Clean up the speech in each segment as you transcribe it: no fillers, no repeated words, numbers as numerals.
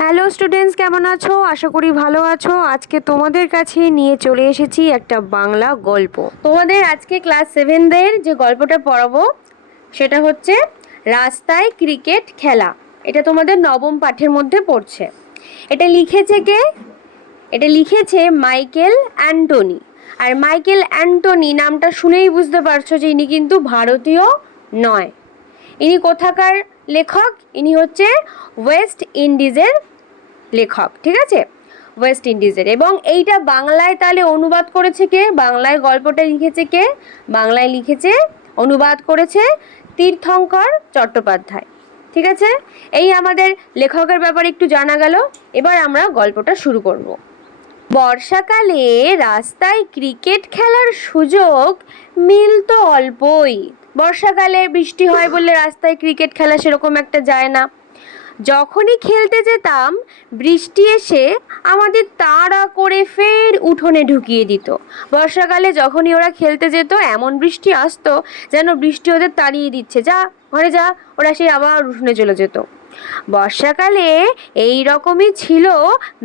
Hello students, কেমন আছো? আশা করি ভালো আছো। আজকে তোমাদের কাছে নিয়ে চলে এসেছি একটা বাংলা গল্প। তোমাদের আজকে ক্লাস 7 যে গল্পটা পড়াবো সেটা হচ্ছে রাস্তায় ক্রিকেট খেলা। এটা তোমাদের নবম পাঠের মধ্যে পড়ছে। এটা লিখেছে কে? এটা লিখেছে মাইকেল অ্যান্টনি। আর মাইকেল অ্যান্টনি নামটা শুনেই বুঝতে পারছো যে ইনি কিন্তু ভারতীয় নয়। ইনি কোথাকার লেখক? ইনি হচ্ছে ওয়েস্ট ইন্ডিজের লেখক, ঠিক আছে? ওয়েস্ট ইন্ডিজের। এবং এইটা বাংলায় তাহলে অনুবাদ করেছে কে? বাংলায় গল্পটা লিখেছে কে? বাংলায় লিখেছে, অনুবাদ করেছে তীর্থঙ্কর চট্টোপাধ্যায়, ঠিক আছে? এই আমাদের লেখকের ব্যাপারে একটু জানা গেল। এবার আমরা গল্পটা শুরু করব। বর্ষাকালে রাস্তায় ক্রিকেট খেলার সুযোগ মিলতো অল্পই। বর্ষাকালে বৃষ্টি হয় বলে রাস্তায় ক্রিকেট খেলা সেরকম একটা যায় না। যখনই খেলতে যেতাম বৃষ্টি এসে আমাদের তাড়া করে ফের উঠোনে ঢুকিয়ে দিত। বর্ষাকালে যখনই ওরা খেলতে যেত এমন বৃষ্টি আসতো যেন বৃষ্টি ওদের তাড়িয়ে দিচ্ছে, যা ঘরে যা, ওরা সেই আবার উঠোনে চলে যেত। বর্ষাকালে এই রকমই ছিল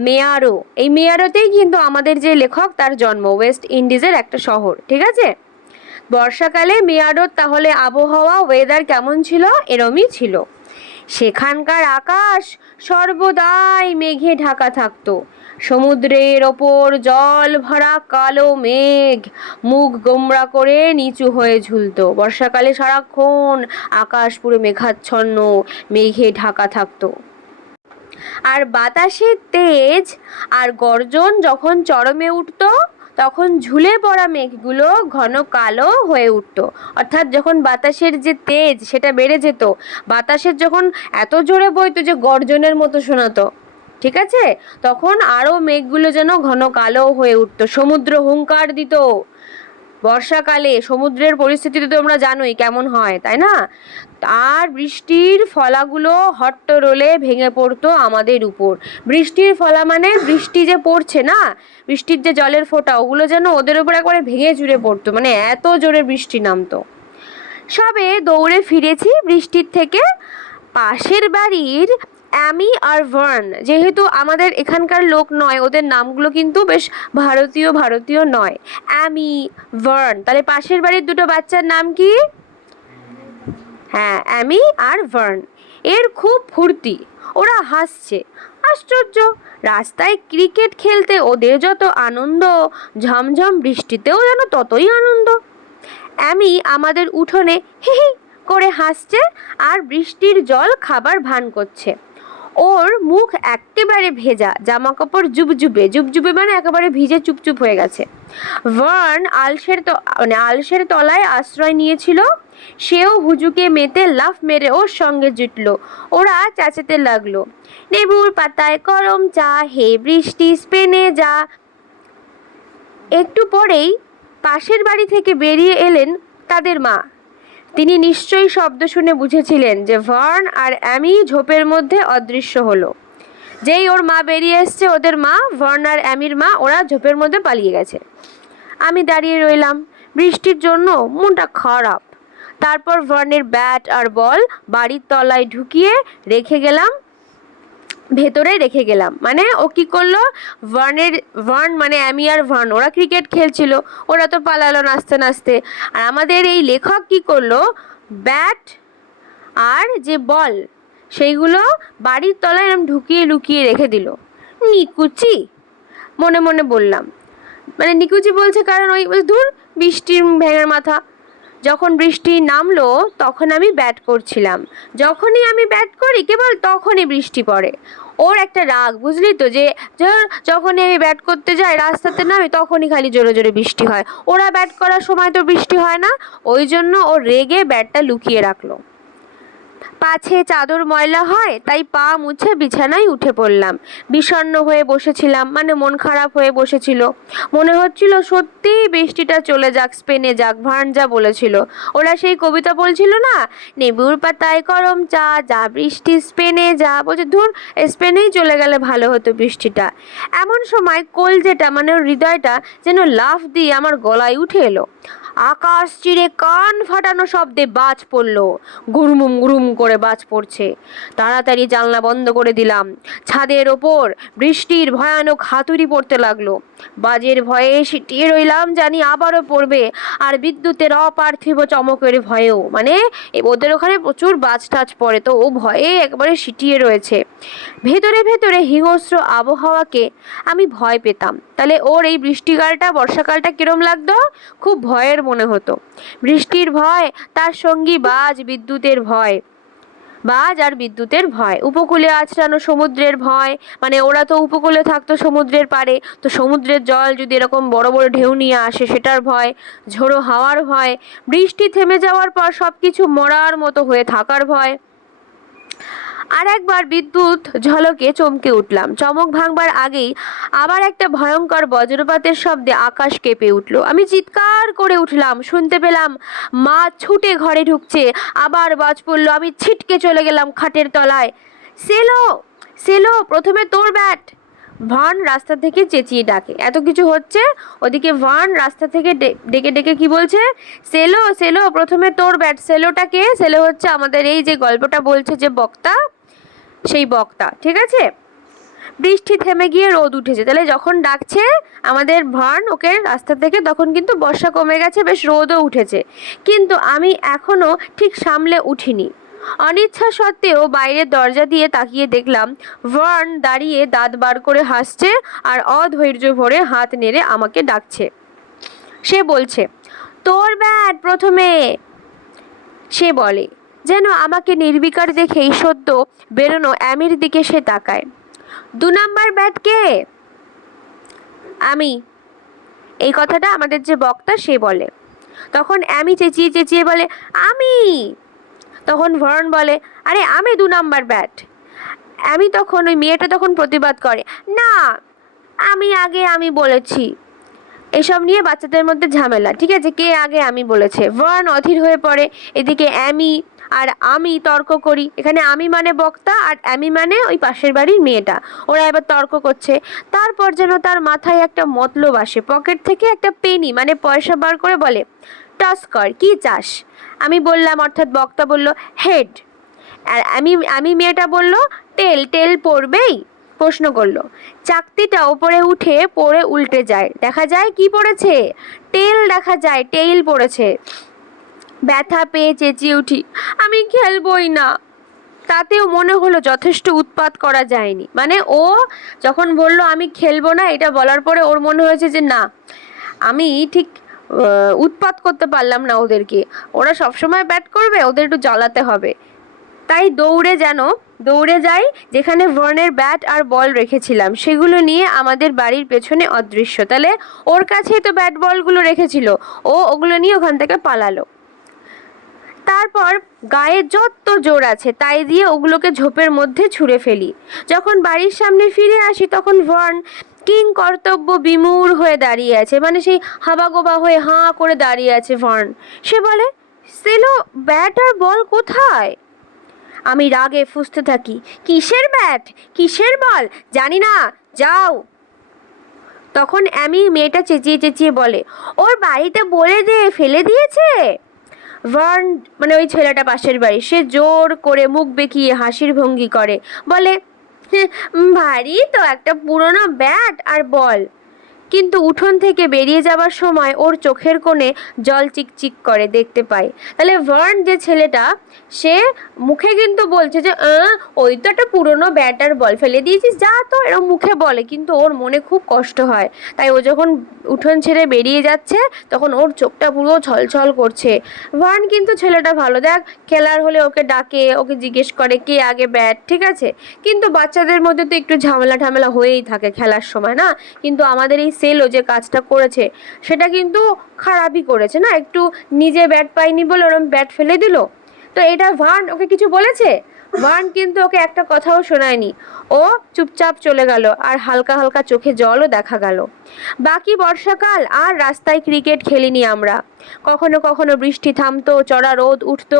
মেয়ারো। এই মেয়ারোতেই কিন্তু আমাদের যে লেখক তার জন্ম, ওয়েস্ট ইন্ডিজের একটা শহর, ঠিক আছে? বর্ষাকালে মেয়ারোর তাহলে আবহাওয়া, ওয়েদার কেমন ছিল? এরমই ছিল। সেখানকার আকাশ সর্বদাই মেঘে ঢাকা থাকতো। সমুদ্রের ওপর জল ভরা কালো মেঘ মুখ গোমড়া করে নিচু হয়ে ঝুলতো। বর্ষাকালে সারাক্ষণ আকাশ পুরো মেঘাচ্ছন্ন, মেঘে ঢাকা থাকতো। আর বাতাসের তেজ আর গর্জন যখন চরমে উঠতো তখন ঝুলে পড়া মেঘগুলো ঘন কালো হয়ে উঠতো। অর্থাৎ যখন বাতাসের যে তেজ সেটা বেড়ে যেত, বাতাসের যখন এত জোরে বইতো যে গর্জনের মতো শোনাতো, ঠিক আছে, তখন আরও মেঘগুলো যেন ঘন কালো হয়ে উঠতো। সমুদ্র হুংকার দিত। বর্ষাকালে সমুদ্রের পরিস্থিতি তো তোমরা জানোই কেমন হয়, তাই না? আর বৃষ্টির ফলাগুলো হট্টরোলে ভেঙে পড়তো আমাদের উপর। বৃষ্টির ফলা মানে বৃষ্টি যে পড়ছে না, বৃষ্টির যে জলের ফোঁটা, ওগুলো যেন ওদের উপর একবারে ভেঙে চুরে পড়তো, মানে এত জোরে বৃষ্টি নামতো। সবে দৌড়ে ফিরেছি বৃষ্টির থেকে। পাশের বাড়ির অ্যামি আর ভার্ন, যেহেতু আমাদের এখানকার লোক নয়, ওদের নামগুলো কিন্তু বেশ ভারতীয় ভারতীয় নয়। অ্যামি, ভার্ন, তাহলে পাশের বাড়ির দুটো বাচ্চার নাম কি? হ্যাঁ, অ্যামি আর ভার্ন। এর খুব ফুর্তি, ওরা হাসছে। আশ্চর্য, রাস্তায় ক্রিকেট খেলতে ওদের যত আনন্দ, ঝমঝম বৃষ্টিতেও যেন ততই আনন্দ। অ্যামি আমাদের উঠোনে হি হি করে হাসছে আর বৃষ্টির জল খাবার ভান করছে। ওর মুখ একেবারে ভেজা, জামা কাপড় জুবজুবে, জুবজুবে মানে একেবারে ভিজে চুপচুপ হয়ে গেছে। ভার্ন আলসের তলায় আশ্রয় নিয়েছিল। সেও হুজুকে মেতে লাফ মেরে ওর সঙ্গে জুটল। ওরা চেঁচাতে লাগলো, লেবুর পাতায় গরম চা, হে বৃষ্টি স্পেনে যা। একটু পরেই পাশের বাড়ি থেকে বেরিয়ে এলেন তাদের মা। তিনি নিশ্চয়ই শব্দ শুনে বুঝেছিলেন যে ভার্ন আর অ্যামি ঝোপের মধ্যে অদৃশ্য হলো। যেই ওর মা বেরিয়ে এসছে, ওদের মা, ভার্ন আর অ্যামির মা, ওরা ঝোপের মধ্যে পালিয়ে গেছে। আমি দাঁড়িয়ে রইলাম, বৃষ্টির জন্য মনটা খারাপ। তারপর ভার্নের ব্যাট আর বল বাড়ির তলায় ঢুকিয়ে ভেতরে রেখে গেলাম। মানে ও কি করলো, ভার্ন মানে অ্যামি আর ভার্ন, ওরা ক্রিকেট খেলছিল, ওরা তো পালালো নাচতে নাচতে। আর আমাদের এই লেখক কি করলো, ব্যাট আর যে বল সেইগুলো বাড়ির তলায় এরকম ঢুকিয়ে লুকিয়ে রেখে দিল। নিকুচি, মনে মনে বললাম। মানে নিকুচি বলছে কারণ ওই ধুর, বৃষ্টির ভেঙার মাথা। যখন বৃষ্টি নামলো তখন আমি ব্যাট করছিলাম। যখনই আমি ব্যাট করি কেবল তখনই বৃষ্টি পড়ে। ওর একটা রাগ, বুঝলি তো, যে যখনই আমি ব্যাট করতে যাই রাস্তাতে নামি তখনই খালি জোরে জোরে বৃষ্টি হয়, ওরা ব্যাট করার সময় তো বৃষ্টি হয় না। ওই জন্য ও রেগে ব্যাটটা লুকিয়ে রাখলো। পাছে চাদর ময়লা হয়, তাই পা মুছে বিছানায় উঠে পড়লাম। বিষণ্ণ হয়ে বসেছিলাম, মানে মন খারাপ হয়ে বসেছিল। মনে হচ্ছিল সত্যি বৃষ্টিটা চলে যাক, স্পেনে যাক, ভার্ন যা বলেছিল। ওরা সেই কবিতা বলছিল না, লেবুর পাতায় গরম চা, যা বৃষ্টি স্পেনে যা, বলছে ধুর, স্পেনেই চলে গেলে ভালো হতো বৃষ্টিটা। এমন সময় কলজেটা মানে হৃদয়টা যেন লাফ দিয়ে আমার গলায় উঠে এলো। আকাশ চিরে কান ফাটানো শব্দে বাজ পড়ল। গুরুম গুরুম করে বাজ পড়ছে। তাড়াতাড়ি জানলা বন্ধ করে দিলাম। ছাদের ওপর বৃষ্টির ভয়ানক হাতুড়ি পড়তে লাগলো। বাজের ভয়ে সিটিয়ে রইলাম, জানি আবারও পড়বে, আর বিদ্যুতের অপার্থিব চমকের ভয়েও। মানে ওদের ওখানে প্রচুর বাজ টাজ পড়ে, তো ও ভয়ে একবারে সিটিয়ে রয়েছে। ভেতরে ভেতরে হিংস্র আবহাওয়াকে আমি ভয় পেতাম। তাহলে ওর এই বৃষ্টিকালটা, বর্ষাকালটা কিরম লাগতো? খুব ভয়ের মনে হতো। বৃষ্টির ভয়, তার সঙ্গী বাজ, বিদ্যুতের ভয়। বাজ আর বিদ্যুতের ভয়, উপকূলে আছড়ানো সমুদ্রের ভয়। মানে ওরা তো উপকূলে থাকতো সমুদ্রের পাড়ে, তো সমুদ্রের জল যদি এরকম বড় বড় ঢেউ নিয়ে আসে সেটার ভয়, ঝোড়ো হাওয়ার ভয়, বৃষ্টি থেমে যাওয়ার পর সবকিছু মরার মতো হয়ে থাকার ভয়। আর একবার বিদ্যুৎ ঝলকে চমকে উঠলাম। চমক ভাঙবার আগেই আবার একটা ভয়ঙ্কর বজ্রপাতের শব্দে আকাশ কেঁপে উঠল। আমি চিৎকার করে উঠলাম। শুনতে পেলাম মা ছুটে ঘরে ঢুকছে। আবার বাজ পড়ল। আমি ছিটকে চলে গেলাম খাটের তলায়। সেলো, সেলো, প্রথমে তোর ব্যাট। ভান রাস্তা থেকে চেঁচিয়ে ডাকে। এত কিছু হচ্ছে, ওদিকে ভান রাস্তা থেকে ডেকে ডেকে কি বলছে? সেলো, সেলো, প্রথমে তোর ব্যাট। সেলোটা কে? সেলো হচ্ছে আমাদের এই যে গল্পটা বলছে যে বক্তা, সেই বক্তা, ঠিক আছে? বৃষ্টি থেমে গিয়ে রোদ উঠেছে। তাহলে যখন ডাকছে আমাদের ভান ওকে রাস্তা থেকে, তখন কিন্তু বর্ষা কমে গেছে, বেশ রোদও উঠেছে। কিন্তু আমি এখনো ঠিক সামলে উঠিনি। অনিচ্ছা সত্ত্বেও বাইরের দরজা দিয়ে তাকিয়ে দেখলাম ভার্ন দাঁড়িয়ে দাঁত বার করে হাসছে আর অধৈর্য ভরে হাত নেড়ে আমাকে ডাকছে। সে বলছে, তোর ব্যাট প্রথমে। সে বলে, যেন আমাকে নির্বিকার দেখেই সদ্য বেরোনো অ্যামির দিকে সে তাকায়। 2 নাম্বার ব্যাট কে? আমি। এই কথাটা আমাদের যে বক্তা সে বলে। তখন অ্যামি চেঁচিয়ে চেঁচিয়ে বলে, আমি। তখন ভার্ন বলে, আরে আমি 2 নাম্বার ব্যাট। অ্যামি তখন, ওই মেয়েটা তখন প্রতিবাদ করে, না আমি আগে, আমি বলেছি। এসব নিয়ে বাচ্চাদের মধ্যে ঝামেলা, ঠিক আছে? কে আগে আমি বলেছে। ভার্ন অধীর হয়ে পড়ে। এদিকে অ্যামি আর আমি তর্ক করি। এখানে আমি মানে বক্তা আর অ্যামি মানে ওই পাশের বাড়ির মেয়েটা। ওরা এবার তর্ক করছে। তারপর যেন তার মাথায় একটা মতলব আসে। পকেট থেকে একটা পেনি মানে পয়সা বার করে বলে, টস কর, কি চাস? আমি বললাম, অর্থাৎ বক্তা বলল, হেড। আর আমি মেয়েটা বলল, টেল। টেল পড়বেই? প্রশ্ন করলো। চাকতিটা ওপরে উঠে পড়ে উল্টে যায়। দেখা যায় কি পড়েছে? টেল দেখা যায়, টেইল পড়েছে। ব্যথা পেয়ে চেঁচিয়ে উঠি, আমি খেলবই না। তাতেও মনে হলো যথেষ্ট উৎপাত করা যায়নি। মানে ও যখন বলল আমি খেলবো না, এটা বলার পরে ওর মনে হয়েছে যে না, আমি ঠিক উৎপাত করতে পারলাম না ওদেরকে। ওরা সবসময় ব্যাট করবে, ওদের একটু জ্বালাতে হবে। তাই দৌড়ে যাই যেখানে ভার্নের ব্যাট আর বল রেখেছিলাম। সেগুলো নিয়ে আমাদের বাড়ির পেছনে অদৃশ্য। তাহলে ওর কাছেই তো ব্যাট বলগুলো রেখেছিল, ও ওগুলো নিয়ে ওখান থেকে পালালো। তারপর গায়ে যত জোর আছে তাই দিয়ে ওগুলোকে ঝোপের মধ্যে ছুঁড়ে ফেলি। যখন বাড়ির সামনে ফিরে আসি তখন ভার্ন কিং কর্তব্য বিমূঢ় হয়ে দাঁড়িয়ে আছে। মানে সেই হাবাগোবা হয়ে হাঁ করে দাঁড়িয়ে আছে ভার্ন। সে বলে, সেলো, ব্যাট আর বল কোথায়? আমি রাগে ফুঁসতে থাকি, কিসের ব্যাট, কিসের বল, জানি না, যাও। তখন অ্যামি মেয়েটা চেঁচিয়ে চেঁচিয়ে বলে, ওর বাড়িতে বলে দে ফেলে দিয়েছে। ভার্ন মানে ওই ছেলেটা পাশের বাড়ি, সে জোর করে মুখ বেঁকিয়ে হাসির ভঙ্গি করে, বলে, ভারী তো একটা পুরনো ব্যাট আর বল। কিন্তু উঠোন থেকে বেরিয়ে যাবার সময় ওর চোখের কোণে জল চিকচিক করে দেখতে পাই। তাহলে ভার্ন যে ছেলেটা, সে মুখে কিন্তু বলছে যে ওই তো একটা পুরনো ব্যাট আর বল ফেলে দিয়েছিস, যা তো, এরকম মুখে বলে, কিন্তু ওর মনে খুব কষ্ট হয়। তাই ও যখন উঠোন ছেড়ে বেরিয়ে যাচ্ছে তখন ওর চোখটা পুরো ছলছল করছে। ভার্ন কিন্তু ছেলেটা ভালো, দেখ খেলার হলে ওকে ডাকে, ওকে জিজ্ঞেস করে কে আগে ব্যাট, ঠিক আছে? কিন্তু বাচ্চাদের মধ্যে তো একটু ঝামেলা হয়েই থাকে খেলার সময়, না? কিন্তু আমাদের এই সেলো যে কাজটা করেছে সেটা কিন্তু খারাপই করেছে, না? একটু নিজে ব্যাট পাইনি বলে ওরম ব্যাট ফেলে দিল। তো এটা ভার্ন ওকে কিছু বলেছে? ভার্ন কিন্তু ওকে একটা কথাও শোনায়নি। ও চুপচাপ চলে গেল, আর হালকা হালকা চোখে জলও দেখা গেল। বাকি বর্ষাকাল আর রাস্তায় ক্রিকেট খেলিনি আমরা। কখনো কখনো বৃষ্টি থামতো, চড়া রোদ উঠতো,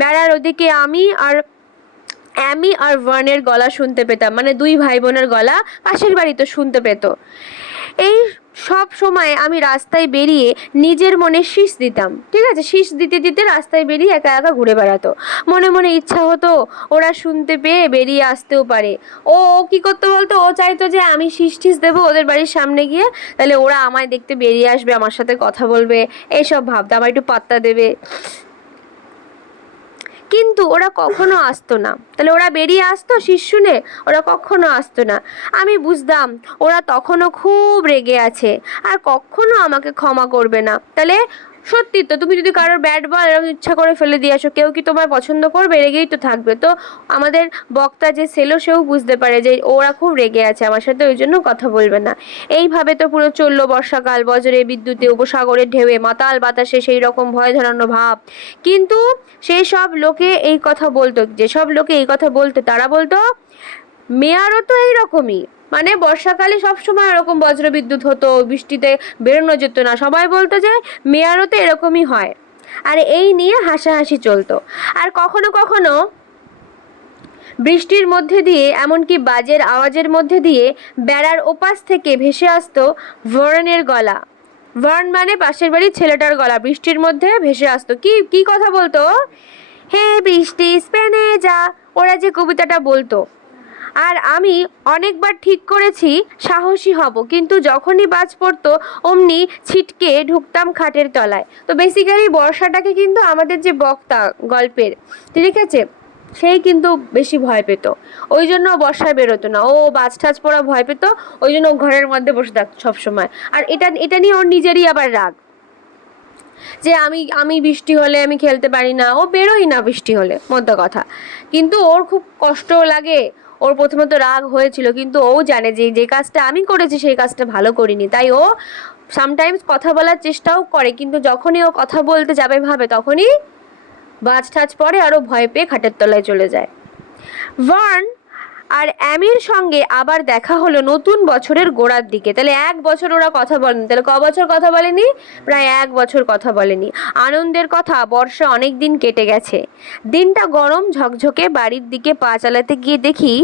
বেড়ার ওদিকে অ্যামি আর ভার্নের গলা শুনতে পেতাম। মানে 2 ভাই বোনের গলা পাশের বাড়ি তো শুনতে পেত। এই সব সময় আমি রাস্তায় বেরিয়ে নিজের মনে শীষ দিতাম, ঠিক আছে, শীষ দিতে দিতে রাস্তায় বেরিয়ে একা একা ঘুরে বেড়াতো। মনে মনে ইচ্ছা হতো ওরা শুনতে পেয়ে বেরিয়ে আসতেও পারে। ও কী করতো বলতো, ও চাইতো যে আমি শীষ টিস দেবো ওদের বাড়ির সামনে গিয়ে, তাহলে ওরা আমায় দেখতে বেরিয়ে আসবে, আমার সাথে কথা বলবে, এইসব ভাবতো, আমার একটু পাত্তা দেবে। কিন্তু ওরা কখনো আসতো না। তাহলে ওরা বেরিয়ে আসতো শীষ শুনে, ওরা কখনো আসতো না। আমি বুঝতাম ওরা তখনও খুব রেগে আছে আর কখনো আমাকে ক্ষমা করবে না। তাহলে সত্যি তো, তুমি যদি কারোর ব্যাট বল এরকম ইচ্ছা করে ফেলে দিয়ে আসো, কেউ কি তোমায় পছন্দ করবে? রেগেই তো থাকবে। তো আমাদের বক্তা যে সেলো, সেও বুঝতে পারে যে ওরা খুব রেগে আছে আমার সাথে, ওই জন্য কথা বলবে না। এইভাবে তো পুরো চললো বর্ষাকাল, বজ্রে বিদ্যুতে, উপসাগরের ঢেউয়ে, মাতাল বাতাসে সেই রকম ভয় ধরানো ভাব। কিন্তু সেই সব লোকে এই কথা বলতো, যেসব লোকে এই কথা বলতো তারা বলতো মেয়ারও তো এইরকমই, মানে বর্ষাকালে সবসময় এরকম বজ্রবিদ্যুৎ হতো, বৃষ্টিতে বেরোনো যেত না, সবাই বলতো যে মেয়ারও তো এরকমই হয়। আর এই নিয়ে হাসাহাসি চলতো। আর কখনো কখনো বৃষ্টির মধ্যে দিয়ে, এমনকি বাজের আওয়াজের মধ্যে দিয়ে বেড়ার ওপাশ থেকে ভেসে আসতো ভার্নের গলা। ভার্ন মানে পাশের বাড়ির ছেলেটার গলা, বৃষ্টির মধ্যে ভেসে আসতো। কি কি কথা বলতো? হে বৃষ্টি স্পেনে যা, ওরা যে কবিতাটা বলতো। আর আমি অনেকবার ঠিক করেছি সাহসী হব, কিন্তু যখনই বাজ পড়তো অমনি ছিটকে ঢুকতাম খাটের তলায়। তো বেসিক্যালি বর্ষাটাকে কিন্তু আমাদের যে বক্তা গল্পের, ঠিক আছে, সেই কিন্তু বেশি ভয় পেত, ওই জন্য বর্ষায় বেরোতো না। ও বাজ ঠাজ পড়া ভয় পেত, ওই জন্য ঘরের মধ্যে বসে থাকতো সবসময়। আর এটা নিয়ে ওর নিজেরই আবার রাগ যে আমি আমি বৃষ্টি হলে আমি খেলতে পারি না, ও বেরোই না বৃষ্টি হলে, মোদ্দা কথা। কিন্তু ওর খুব কষ্ট লাগে, ওর প্রথমে তো রাগ হয়েছিল, কিন্তু ও জানে যে যে কাজটা আমি করেছি সেই কাজটা ভালো করিনি, তাই ও সামটাইমস কথা বলার চেষ্টাও করে, কিন্তু যখনই ও কথা বলতে যাবে ভাবে তখনই বাজ ঠাজ পড়ে আর ও ভয় পেয়ে খাটের তলায় চলে যায়। ভার্ন আর অ্যামির সঙ্গে আবার দেখা হলো নতুন বছরের গোড়ার দিকে। তাহলে 1 বছর ওরা কথা বলেনি। তাহলে বছর কথা বলেনি? প্রায় 1 বছর কথা বলেনি। আনন্দের কথা, বর্ষা অনেক দিন কেটে গেছে। দিনটা গরম ঝকঝকে। বাড়ির দিকে পা চালাতে গিয়ে দেখি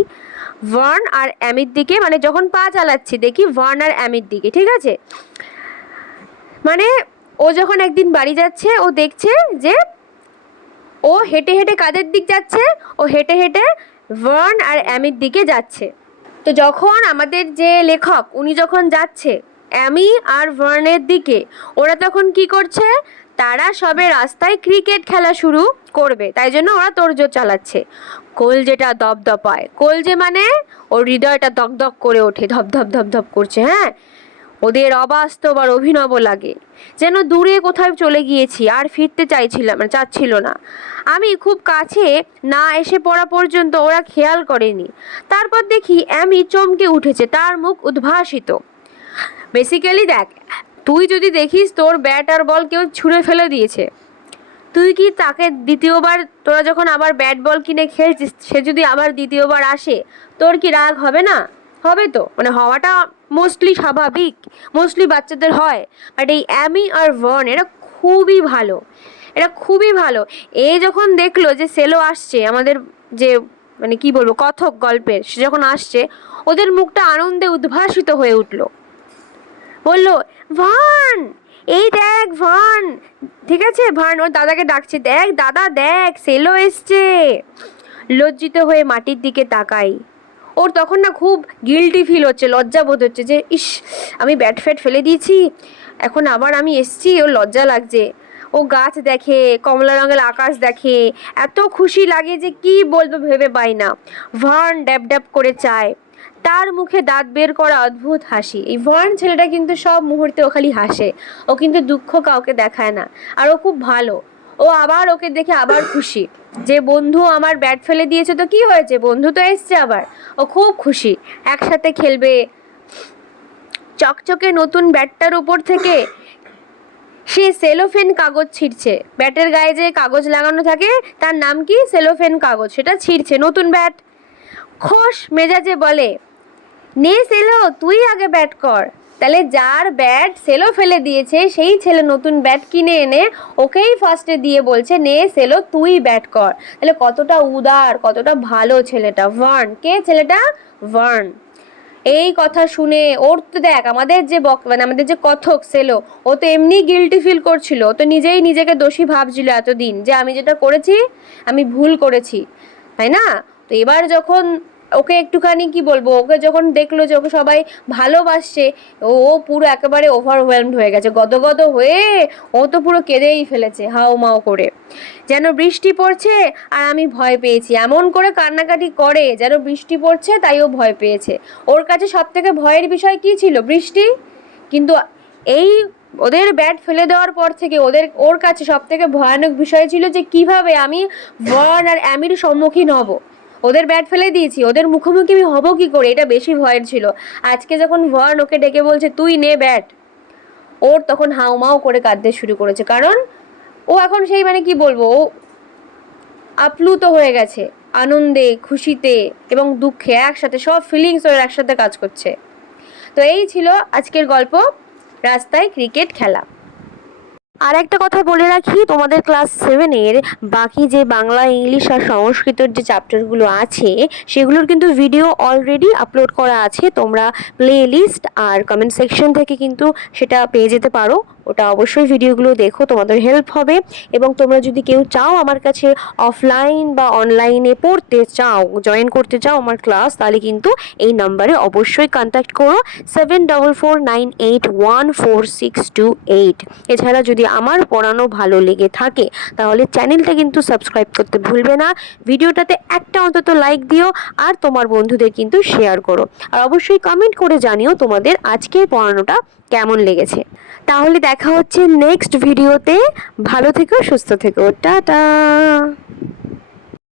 ভার্ন আর অ্যামির দিকে, মানে যখন পা চালাচ্ছি দেখি ভার্ন আর অ্যামির দিকে, ঠিক আছে, মানে ও যখন একদিন বাড়ি যাচ্ছে ও দেখছে যে ও হেঁটে হেঁটে কাদের দিক যাচ্ছে, ও হেঁটে হেঁটে ভার্ন আর অ্যামির দিকে যাচ্ছে। তো যখন আমাদের যে লেখক উনি যখন যাচ্ছে অ্যামি আর ভার্নের দিকে, ওরা তখন কি করছে, তারা সবে রাস্তায় ক্রিকেট খেলা শুরু করবে, তাই জন্য ওরা তোড়জোড় চালাচ্ছে। কলজেটা দপদপায়, কলজে মানে ওর হৃদয়টা দগদগ করে ওঠে, ধপধপ ধপধপ করছে। হ্যাঁ, ওদের অবাস্তব আর অভিনব লাগে, যেন দূরে কোথাও চলে গিয়েছি আর ফিরতে চাচ্ছিল না। আমি খুব কাছে না এসে পড়া পর্যন্ত ওরা খেয়াল করেনি। তারপর দেখি অ্যামি চমকে উঠেছে, তার মুখ উদ্ভাসিত। বেসিক্যালি দেখ, তুই যদি দেখিস তোর ব্যাট আর বল কেউ ছুঁড়ে ফেলে দিয়েছে, তুই কি তাকে দ্বিতীয়বার, তোরা যখন আবার ব্যাট বল কিনে খেলছিস, সে যদি আবার দ্বিতীয়বার আসে, তোর কি রাগ হবে না? হবে তো, মানে হওয়াটা মোস্টলি স্বাভাবিক, মোস্টলি বাচ্চাদের হয়। বাট এই অ্যামি আর ভার্ন এরা খুবই ভালো, এরা খুবই ভালো। এ যখন দেখলো যে সেলো আসছে, আমাদের যে মানে কি বলবো কথক গল্পের, সে যখন আসছে, ওদের মুখটা আনন্দে উদ্ভাসিত হয়ে উঠলো। বলল, ভার্ন এই দেখ ভার্ন, ঠিক আছে, ভার্ন ওর দাদাকে ডাকছে, দেখ দাদা দেখ সেলো এসছে। লজ্জিত হয়ে মাটির দিকে তাকাই। ওর তখন না খুব গিল্টি ফিল হচ্ছে, লজ্জা বোধ হচ্ছে যে ইস আমি ব্যাট ফ্যাট ফেলে দিয়েছি, এখন আবার আমি এসছি, ওর লজ্জা লাগছে। ও গাছ দেখে, কমলা রঙের আকাশ দেখে, এত খুশি লাগে যে কি বলবো ভেবে পাই না। ভার্ন ড্যাব ড্যাব করে চায়, তার মুখে দাঁত বের করা অদ্ভুত হাসি। এই ভার্ন ছেলেটা কিন্তু সব মুহূর্তে ও খালি হাসে, ও কিন্তু দুঃখ কাউকে দেখায় না, আর ও খুব ভালো। ও আবার ওকে দেখে আবার খুশি যে বন্ধু আমার ব্যাট ফেলে দিয়েছে, তো কি হয়েছে, বন্ধু তো এসছে আবার। ও খুব খুশি, একসাথে খেলবে। চকচকে নতুন ব্যাটটার উপর থেকে সে সেলোফেন কাগজ ছিঁড়ছে। ব্যাটের গায়ে যে কাগজ লাগানো থাকে তার নাম কি, সেলোফেন কাগজ, সেটা ছিঁড়ছে নতুন ব্যাট। খোশ মেজাজে বলে, নে সেলো তুই আগে ব্যাট কর। তাহলে যার ব্যাট সেলো ফেলে দিয়েছে সেই ছেলে নতুন ব্যাট কিনে এনে ওকেই ফার্স্টে দিয়ে বলছে, নে সেলো তুই ব্যাট কর। তাহলে কতটা উদার, কতটা ভালো ছেলেটা, ভার্ন। কে ছেলেটা? ভার্ন। এই কথা শুনে ওর তো দেখ আমাদের যে মানে আমাদের যে কথক সেলো, ও তো এমনি গিল্টি ফিল করছিল, ও তো নিজেই নিজেকে দোষী ভাবছিল এতদিন যে আমি যেটা করেছি আমি ভুল করেছি, তাই না? তো এবার যখন ওকে একটুখানি কি বলবো, ওকে যখন দেখলো যে ওকে সবাই ভালোবাসছে, ও পুরো একেবারে ওভারওয়েলমড হয়ে গেছে, গদগদ হয়ে ও তো পুরো কেঁদেই ফেলেছে হাও মাও করে, যেন বৃষ্টি পড়ছে আর আমি ভয় পেয়েছি, এমন করে কান্নাকাটি করে যেন বৃষ্টি পড়ছে তাই ও ভয় পেয়েছে। ওর কাছে সব থেকে ভয়ের বিষয় কি ছিল? বৃষ্টি। কিন্তু এই ওদের ব্যাট ফেলে দেওয়ার পর থেকে ওর কাছে সব থেকে ভয়ানক বিষয় ছিল যে কিভাবে আমি ভার্ন আর অ্যামির সম্মুখীন হব। ওদের ব্যাট ফেলে দিয়েছি, ওদের মুখোমুখি আমি হবো কি করে, এটা বেশি ভয়ের ছিল। আজকে যখন ভার্ন ওকে ডেকে বলছে তুই নে ব্যাট, ওর তখন হাউমাউ করে কাঁদতে শুরু করেছে, কারণ ও এখন সেই মানে কি বলবো, ও আপ্লুত হয়ে গেছে আনন্দে, খুশিতে এবং দুঃখে, একসাথে সব ফিলিংস ওর একসাথে কাজ করছে। তো এই ছিল আজকের গল্প, রাস্তায় ক্রিকেট খেলা। আর একটা কথা বলে রাখি, তোমাদের ক্লাস 7-এর বাকি যে বাংলা, ইংলিশ আর সংস্কৃতর যে চ্যাপ্টারগুলো আছে সেগুলোর কিন্তু ভিডিও অলরেডি আপলোড করা আছে, তোমরা প্লে লিস্ট আর কমেন্ট সেকশন থেকে কিন্তু সেটা পেয়ে যেতে পারো। ওটা অবশ্যই ভিডিওগুলো দেখো, তোমাদের হেল্প হবে। এবং তোমরা যদি কেউ চাও আমার কাছে অফলাইন বা অনলাইনে পড়তে চাও, জয়েন করতে চাও আমার ক্লাস, তাহলে কিন্তু এই নাম্বারে অবশ্যই কন্ট্যাক্ট করো 7449814628। এছাড়া যদি আমার পড়ানো ভালো লেগে থাকে তাহলে চ্যানেলটা কিন্তু সাবস্ক্রাইব করতে ভুলবে না, ভিডিওটাতে একটা অন্তত লাইক দিও আর তোমার বন্ধুদের কিন্তু শেয়ার করো। আর অবশ্যই কমেন্ট করে জানিও তোমাদের আজকের পড়ানোটা কেমন লেগেছে। তাহলে দেখা হচ্ছে নেক্সট ভিডিওতে। ভালো থেকো, সুস্থ থেকো, টাটা।